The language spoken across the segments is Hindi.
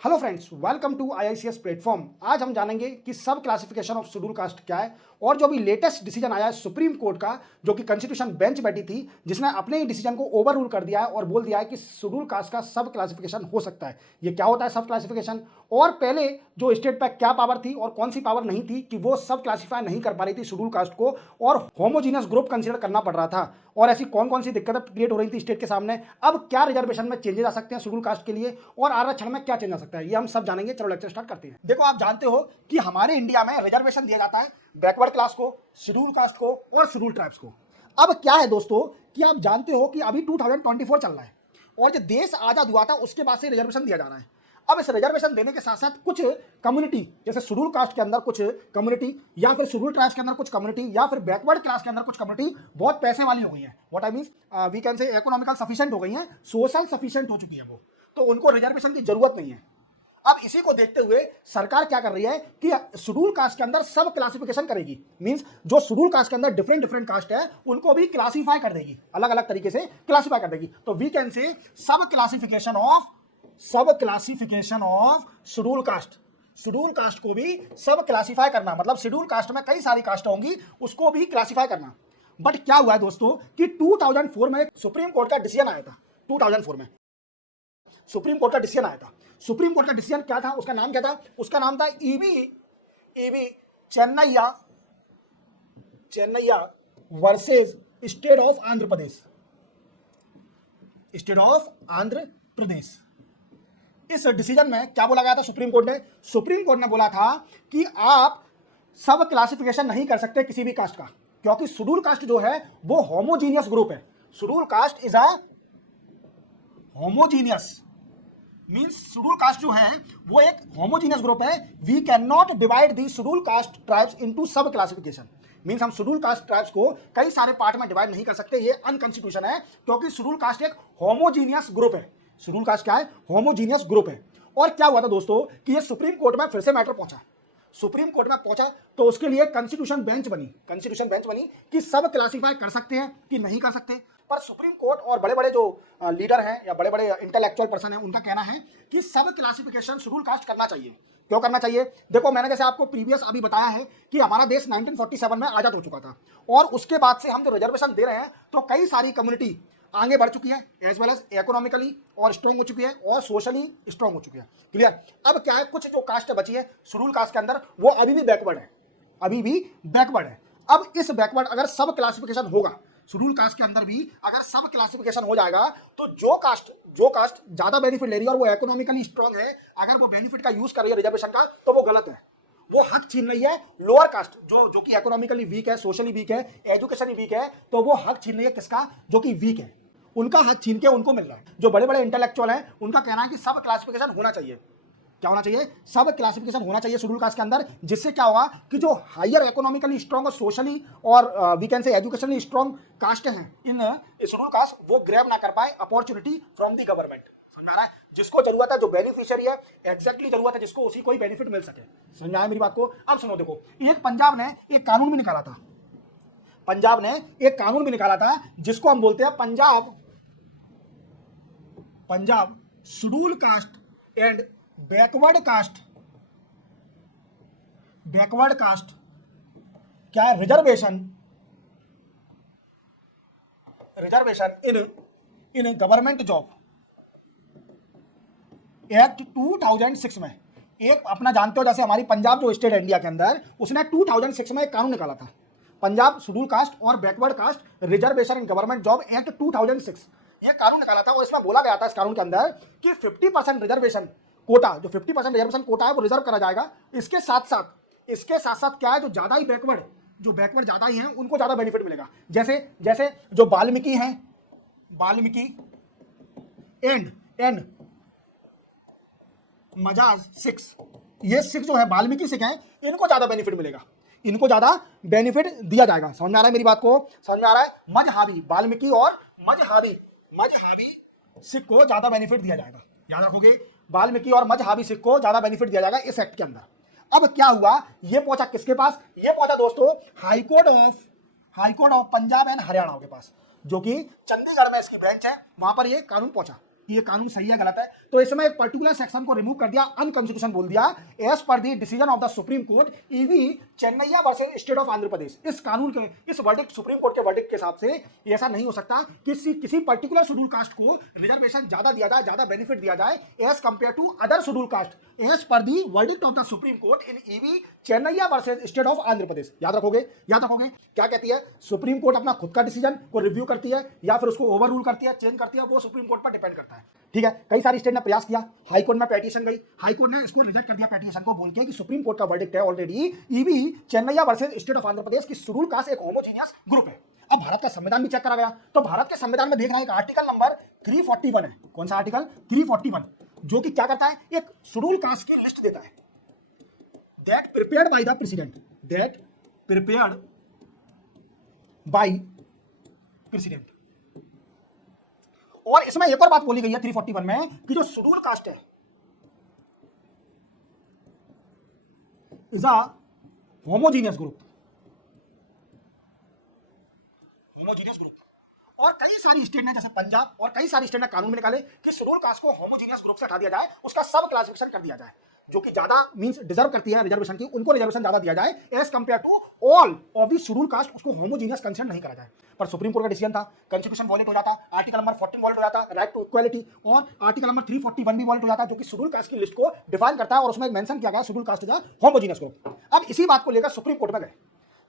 Hello friends, welcome to IICS platform. आज हम जानेंगे कि सब क्लासिफिकेशन ऑफ शेड्यूल कास्ट क्या है और जो अभी लेटेस्ट डिसीजन आया है सुप्रीम कोर्ट का, जो कि कॉन्स्टिट्यूशन बेंच बैठी थी, जिसने अपने ही डिसीजन को ओवर रूल कर दिया है और बोल दिया है कि शेड्यूल कास्ट का सब क्लासिफिकेशन हो सकता है। ये क्या होता है सब क्लासिफिकेशन, और पहले जो स्टेट पे क्या पावर थी और कौन सी पावर नहीं थी कि वो सब क्लासीफाई नहीं कर पा रही थी शेड्यूल कास्ट को और होमोजीनियस ग्रुप कंसीडर करना पड़ रहा था, और ऐसी कौन कौन सी दिक्कतें क्रिएट हो रही थी स्टेट के सामने। अब क्या रिजर्वेशन में चेंजेस आ सकते हैं शेड्यूल कास्ट के लिए और आरक्षण में क्या चेंज आ सकता है, ये हम सब जानेंगे। चलो लेक्चर स्टार्ट करते हैं। देखो, आप जानते हो कि हमारे इंडिया में रिजर्वेशन दिया जाता है बैकवर्ड क्लास को, शेड्यूल कास्ट को और शेड्यूल ट्राइब्स को। अब क्या है दोस्तों कि आप जानते हो कि अभी 2024 चल रहा है और जब देश आजाद हुआ था उसके बाद से रिजर्वेशन दिया जा रहा है। अब इस रिजर्वेशन देने के साथ साथ कुछ कम्युनिटी, जैसे शेड्यूल कास्ट के अंदर कुछ कम्युनिटी या फिर शेड्यूल ट्राइब्स के अंदर कुछ कम्युनिटी या फिर बैकवर्ड क्लास के अंदर कुछ कम्युनिटी बहुत पैसे वाली हो गई है। What I means, we can say economical sufficient हो गई है, सोशल सफिशिएंट हो चुकी है वो, तो उनको रिजर्वेशन की जरूरत नहीं है। अब इसी को देखते हुए सरकार क्या कर रही है कि शेड्यूल कास्ट के अंदर सब क्लासिफिकेशन करेगी। मींस जो शेड्यूल कास्ट के अंदर डिफरेंट डिफरेंट कास्ट है उनको भी क्लासिफाई कर देगी, अलग अलग तरीके से क्लासिफाई कर देगी। तो वी कैन से सब classification of schedule caste. Schedule caste को भी सब क्लासिफाई करना, मतलब शेड्यूल कास्ट में कई सारी कास्ट होंगी, उसको भी क्लासिफाई करना। बट क्या हुआ है दोस्तों कि 2004 में सुप्रीम कोर्ट का डिसीजन आया था। 2004 में सुप्रीम कोर्ट का डिसीजन आया था। सुप्रीम कोर्ट का डिसीजन क्या था, उसका नाम क्या था? उसका नाम था E V Chinnaiah versus state of Andhra Pradesh. इस डिसीजन में क्या बोला गया था सुप्रीम कोर्ट ने? सुप्रीम कोर्ट ने बोला था कि आप सब क्लासिफिकेशन नहीं कर सकते किसी भी कास्ट का, क्योंकि शेड्यूल कास्ट जो है वो होमोजीनियस ग्रुप है। Schedule caste is a homogeneous, means schedule caste जो है वो एक होमोजीनियस ग्रुप है। We can not divide the schedule caste tribes into sub classification. Means हम शेड्यूल कास्ट ट्राइब्स को कई सारे पार्ट में डिवाइड नहीं कर सकते, ये अनकॉन्स्टिट्यूशन है, क्योंकि शेड्यूल कास्ट एक होमोजीनियस ग्रुप है। शेड्यूल कास्ट क्या है? होमोजीनियस ग्रुप है। और क्या हुआ था दोस्तों कि ये सुप्रीम कोर्ट में फिर से मैटर पहुंचा। सुप्रीम कोर्ट में पहुंचा तो उसके लिए कॉन्स्टिट्यूशन बेंच बनी कि सब क्लासिफाई कर सकते हैं कि नहीं कर सकते। पर सुप्रीम कोर्ट और बड़े बड़े जो लीडर हैं या बड़े बड़े इंटेलेक्चुअल पर्सन हैं, उनका कहना है कि सब क्लासिफिकेशन शेड्यूल कास्ट करना चाहिए। क्यों करना चाहिए? देखो, मैंने जैसे आपको प्रीवियस अभी बताया है कि हमारा देश 1947 में आजाद हो चुका था और उसके बाद से हम जो रिजर्वेशन दे रहे हैं तो कई सारी कम्युनिटी आगे बढ़ चुकी है, एज वेल एज इकोनॉमिकली और स्ट्रॉन्ग हो चुकी है और सोशली स्ट्रॉन्ग हो चुकी है। क्लियर? अब क्या है, कुछ जो कास्ट बची है शेड्यूल कास्ट के अंदर वो अभी भी बैकवर्ड है। अब इस बैकवर्ड अगर सब क्लासिफिकेशन होगा शेड्यूल कास्ट के अंदर भी, अगर सब क्लासिफिकेशन हो जाएगा तो जो कास्ट ज्यादा बेनिफिट ले रही है और वो इकोनॉमिकली स्ट्रॉन्ग है, अगर वो बेनिफिट का यूज कर रही है रिजर्वेशन का, तो वो गलत है। वो हक छीन रही है लोअर कास्ट जो कि इकोनॉमिकली वीक है, सोशली वीक है, एजुकेशनली वीक है, तो वो हक छीन रही है किसका? जो कि वीक है, उनका हक छीन के उनको मिल रहा है। जो बड़े बड़े इंटेलेक्चुअल हैं उनका कहना है कि सब क्लासिफिकेशन होना चाहिए। क्या होना चाहिए? सब क्लासिफिकेशन होना चाहिए शेड्यूल कास्ट के अंदर, जिससे क्या होगा कि जो हायर इकोनॉमिकली स्ट्रॉन्ग और सोशली और we can say educationally strong caste हैं इन शेड्यूल कास्ट, वो ग्रैब ना कर पाए अपॉर्चुनिटी फ्रॉम द गवर्नमेंट। समझ रहा है? जिसको जरूरत है, जो बेनिफिशियरी है, एग्जैक्टली जरूरत है जिसको, उसी को ही बेनिफिट मिल सके। समझ आया मेरी बात को? अब सुनो, देखो, एक पंजाब ने एक कानून भी निकाला था जिसको हम बोलते हैं Punjab schedule caste and backward caste क्या है? Reservation in government job act 2006 में। एक अपना जानते हो, जैसे हमारी पंजाब जो स्टेट है इंडिया के अंदर, उसने 2006 में एक कानून निकाला था, पंजाब शेड्यूल कास्ट और backward caste reservation in government job act 2006। ये कानून निकाला था और इसमें बोला गया था इस कानून के अंदर कि 50% रिजर्वेशन कोटा, जो 50% रिजर्वेशन कोटा है वो रिजर्व करा जाएगा। इसके साथ साथ क्या है, जो बैकवर्ड ज्यादा ही हैं उनको ज्यादा बेनिफिट मिलेगा। जैसे जो वाल्मीकि एंड मजाज सिक्स, ये सिक्स जो है वाल्मीकि सिख हैं, इनको ज्यादा बेनिफिट मिलेगा, इनको ज्यादा बेनिफिट दिया जाएगा। समझ में आ रहा है मेरी बात को? समझ में आ रहा है? मजहाबी वाल्मीकि और मजहाबी सिख को ज्यादा बेनिफिट दिया जाएगा। याद रखोगे, वाल्मीकि और मजहाबी सिख को ज्यादा बेनिफिट दिया जाएगा इस एक्ट के अंदर। अब क्या हुआ, ये पहुंचा किसके पास? ये पहुंचा दोस्तों high court of Punjab and Haryana के पास, जो कि चंडीगढ़ में इसकी ब्रांच है, वहां पर ये कानून पहुंचा। कि ये कानून सही है गलत है, तो इसमें एक पर्टिकुलर सेक्शन को रिमूव कर दिया, अनकॉन्स्टिट्यूशनल बोल दिया। As per the decision of the supreme court E V Chinnaiah versus state of Andhra Pradesh. इस कानून के, इस वर्डिक्ट, सुप्रीम कोर्ट के वर्डिक्ट के हिसाब से ऐसा नहीं हो सकता कि किसी पर्टिकुलर शेड्यूल कास्ट को रिजर्वेशन ज्यादा दिया जाए, ज्यादा बेनिफिट दिया जाए as compare to other schedule caste, as per the verdict of the supreme court in E V Chinnaiah versus state of Andhra Pradesh. याद रखोगे, याद रखोगे क्या कहती है सुप्रीम कोर्ट, अपना खुद का डिसीजन को रिव्यू करती है या फिर उसको ओवर रूल करती है, चेंज करती है, वो सुप्रीम कोर्ट पर डिपेंड करता है। ठीक है, कई सारी स्टेट ने प्रयास किया, हाई कोर्ट में पेटिशन गई, हाई कोर्ट ने इसको रिजेक्ट कर दिया पेटिशन को, बोल के कि सुप्रीम कोर्ट का वर्डिक्ट है already E V Chinnaiah versus state of Andhra Pradesh की शेड्यूल कास्ट एक होमोजीनियस ग्रुप है। अब भारत का संविधान भी चेक करा गया, तो भारत के संविधान में देख रहा है एक आर्टिकल नंबर 341 है। कौन सा आर्टिकल? 341, जो कि क्या करता है, एक शेड्यूल कास्ट की लिस्ट देता है, that prepared by the president, that prepared by president. और इसमें एक और बात बोली गई है 341 में कि जो शेड्यूल कास्ट है is a homogeneous group, homogeneous group. और कई सारी स्टेट ने, जैसे पंजाब और कई सारी स्टेट ने कानून में निकाले कि शेड्यूल कास्ट को होमोजीनियस ग्रुप से हटा दिया जाए, उसका सब क्लासिफिकेशन कर दिया जाए, जो कि ज्यादा मींस डिजर्व करती है रिजर्वेशन की, उनको रिजर्वेशन ज्यादा दिया जाए as compare to all of the schedule caste, उसको होमोजीनियस कंसिडर नहीं करा जाए। पर सुप्रीम कोर्ट का डिसीजन था, कॉन्स्टिट्यूशन वॉलेट हो जाता, आर्टिकल नंबर 14 वॉलेट हो जाता, राइट टू इक्वालिटी, और आर्टिकल नंबर 341 भी वॉलेट हो जाता, जो कि शेड्यूल कास्ट की लिस्ट को डिफाइन करता है, और उसमें मेंशन किया गया schedule caste is a homogeneous group. अब इसी बात को लेकर सुप्रीम कोर्ट में गए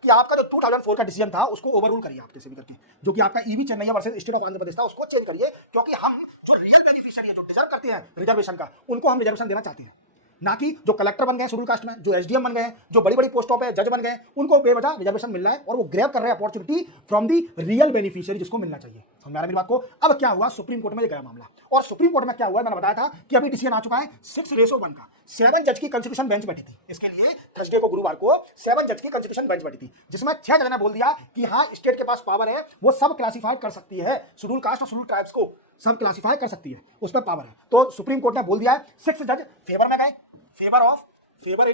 कि आपका जो 2004 का डिसीजन था उसको ओवररूल करिए आप कैसे भी करके, जो कि आपका E V Chinnaiah versus state of Andhra Pradesh था, उसको चेंज करिए, क्योंकि हम जो रियल बेनिफिशियरी है, जो डिजर्व करते हैं रिजर्वेशन का, उनको हम रिजर्वेशन देना चाहते हैं, ना कि जो कलेक्टर बन गए शेड्यूल कास्ट में, जो एसडीएम बन गए, जो बड़ी बड़ी पोस्टों पे जज बन गए, उनको बेवजह रिजर्वेशन मिल रहा है और वो ग्रैब कर रहे हैं opportunity from the real beneficiary जिसको मिलना चाहिए। समझ आ रहा है मेरी बात को? अब क्या हुआ, सुप्रीम कोर्ट में गया मामला, और सुप्रीम कोर्ट में क्या हुआ, मैंने बताया था कि अभी डिसीजन आ चुका है 6:1 का। 7 जज की कॉन्स्टिट्यूशन बेंच बैठी थी इसके लिए, थर्सडे को, गुरुवार को 7 जज की कॉन्स्टिट्यूशन बेंच बैठी थी, जिसमें 6 जज ने बोल दिया कि हाँ, स्टेट के पास पावर है, वो सब क्लासिफाइड कर सकती है, शेड्यूल कास्ट और शेड्यूल ट्राइब्स को सब क्लासिफाई कर सकती है, उस पर पावर है। तो सुप्रीम कोर्ट ने बोल दिया है, 6 जज फेवर में गए, फेवर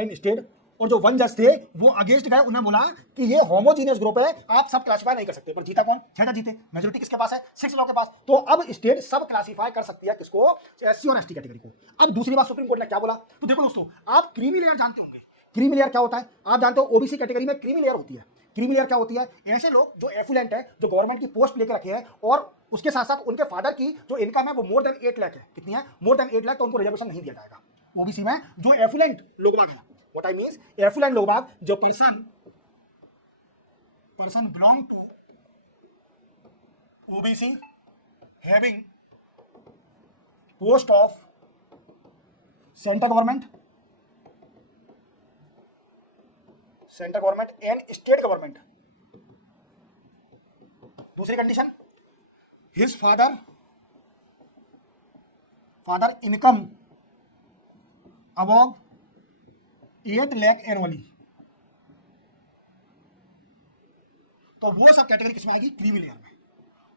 इन स्टेट, और जो 1 जज थे वो अगेंस्ट गए, उन्होंने बोला कि ये होमोजीनियस ग्रुप है, आप सब क्लासिफाई नहीं कर सकते। पर जीता कौन? 6 जज जीते, मेजोरिटी किसके पास है? 6 लॉ के पास। तो अब स्टेट सब क्लासिफाई कर सकती है, किसको? एससी और एसटी कैटेगरी को। अब दूसरी बात सुप्रीम कोर्ट ने क्या बोला, तो देखो दोस्तों, आप क्रीमी लेयर जानते होंगे, क्रीमी लेयर क्या होता है? आप जानते हो ओबीसी कैटेगरी में क्रीमी लेयर होती है। क्रीमी लेयर क्या होती है? ऐसे लोग जो एफुलेंट है, जो गवर्नमेंट की पोस्ट लेकर रखे हैं, और उसके साथ साथ उनके फादर की जो इनकम है वो मोर देन 8 लाख है। कितनी है? मोर देन 8 लाख, तो उनको रिजर्वेशन नहीं दिया जाएगा ओबीसी में। जो एफुलेंट लोग है, व्हाट आई मींस एफुलेंट लोग, जो person belong to OBC having post of central government and state government. दूसरी condition, his father income above 8 lakh annually, तो वो सब कैटेगरी किसमें आएगी? क्रीमी लेयर में,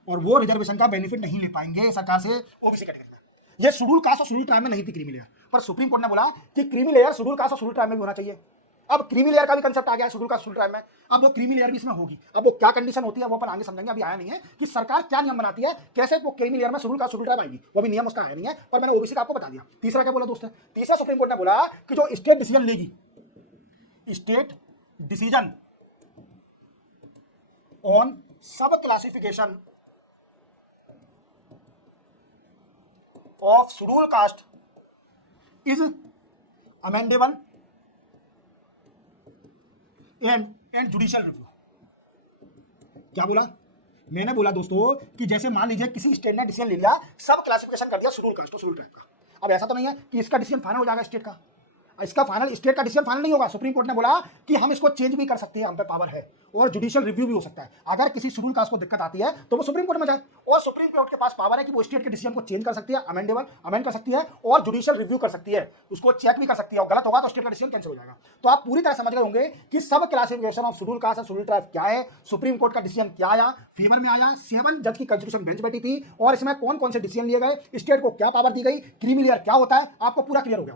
और वो रिजर्वेशन का बेनिफिट नहीं ले पाएंगे सरकार से ओबीसी कैटेगरी में। ये शेड्यूल कास्ट और शेड्यूल ट्राइब में नहीं थी क्रीमी लेयर, पर सुप्रीम कोर्ट ने बोला कि क्रीमी लेयर शेड्यूल कास्ट और शेड्यूल ट्राइब में भी होना चाहिए। अब क्रीमी लेयर का भी कंसेप्ट आ गया शेड्यूल कास्ट शेड्यूल ट्राइब में, अब वो क्रीमी लेयर भी इसमें होगी। अब वो क्या कंडीशन होती है वो अपन आगे समझेंगे, अभी आया नहीं है कि सरकार क्या नियम बनाती है, कैसे वो क्रीमी लेयर में शेड्यूल कास्ट शेड्यूल ट्राइब आएगी, वो भी नियम उसका आया नहीं है, पर मैंने ओबीसी का आपको बता दिया। तीसरा क्या बोला दोस्तों? तीसरा सुप्रीम कोर्ट ने बोला कि जो स्टेट डिसीजन लेगी, स्टेट डिसीजन ऑन सब classification of schedule caste is amendable and judicial review. क्या बोला? मैंने बोला दोस्तों कि जैसे मान लीजिए किसी स्टेट ने डिसीजन ले लिया, सब क्लासिफिकेशन कर दिया शेड्यूल कास्ट और शेड्यूल ट्राइब का। अब ऐसा तो नहीं है कि इसका डिसीजन फाइनल हो जाएगा स्टेट का, इसका फाइनल, स्टेट का डिसीजन फाइनल नहीं होगा। सुप्रीम कोर्ट ने बोला कि हम इसको चेंज भी कर सकते हैं, हम पे पावर है, और जुडिशियल रिव्यू भी हो सकता है। अगर किसी शेड्यूल कास्ट को दिक्कत आती है तो वो सुप्रीम कोर्ट में जाए, और सुप्रीम कोर्ट के पास पावर है कि वो स्टेट के डिसीजन को चेंज कर सकती है, अमेंड कर सकती है, और जुडिशियल रिव्यू कर सकती है, उसको चेक भी कर सकती है, और गलत होगा तो स्टेट का डिसीजन कैंसिल हो जाएगा। तो आप पूरी तरह समझ गए होंगे कि सब क्लासिफिकेशन ऑफ शेड्यूल कास्ट और शेड्यूल ट्राइब क्या है, सुप्रीम कोर्ट का डिसीजन क्या आया, फेवर में आया, 7 जज की कॉन्स्टिट्यूशन बेंच बैठी थी, और इसमें कौन कौन से डिसीजन लिए गए, स्टेट को क्या पावर दी गई, क्रीमी लेयर क्या होता है, आपको पूरा क्लियर हो गया।